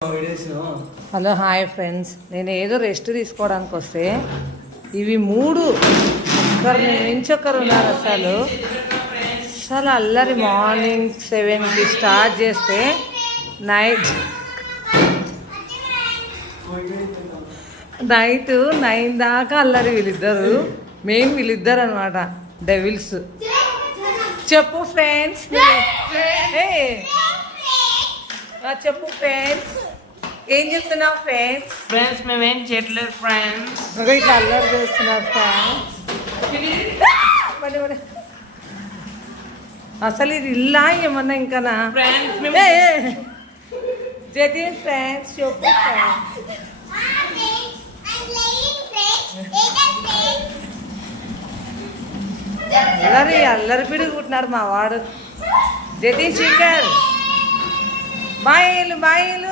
Hello hi friends, నేను ఏదో rest తీసుకోవడానికి వస్తే ఇవి మూడు ఒక్కరిని మించి ఒకరు ఉన్నారు. అసలు అల్లరి. మార్నింగ్ 7కి స్టార్ట్ చేస్తే నైట్ 9 దాకా అల్లరి. వీళ్ళిద్దరు మెయిన్ వీళ్ళిద్దరు అనమాట, డెవిల్స్. చెప్పు ఫ్రెండ్స్, చెప్పు ఫ్రెండ్స్, ఏం చెప్తున్నావు ఫ్రెండ్స్? ఫ్రెండ్స్ మేమేం చేయట్లేదు ఫ్రెండ్స్. ఇట్లా అల్లరి చేస్తున్నారు ఫ్రెండ్స్. అసలు ఇది ఇల్లా ఏమన్నా ఇంకానా జతిన్ ఫ్రెండ్స్? చెప్పు అల్లరి అల్లరి పిడుగుంటున్నాడు మా వాడు. జతిన్ శంకర్ బాయిలు బాయిలు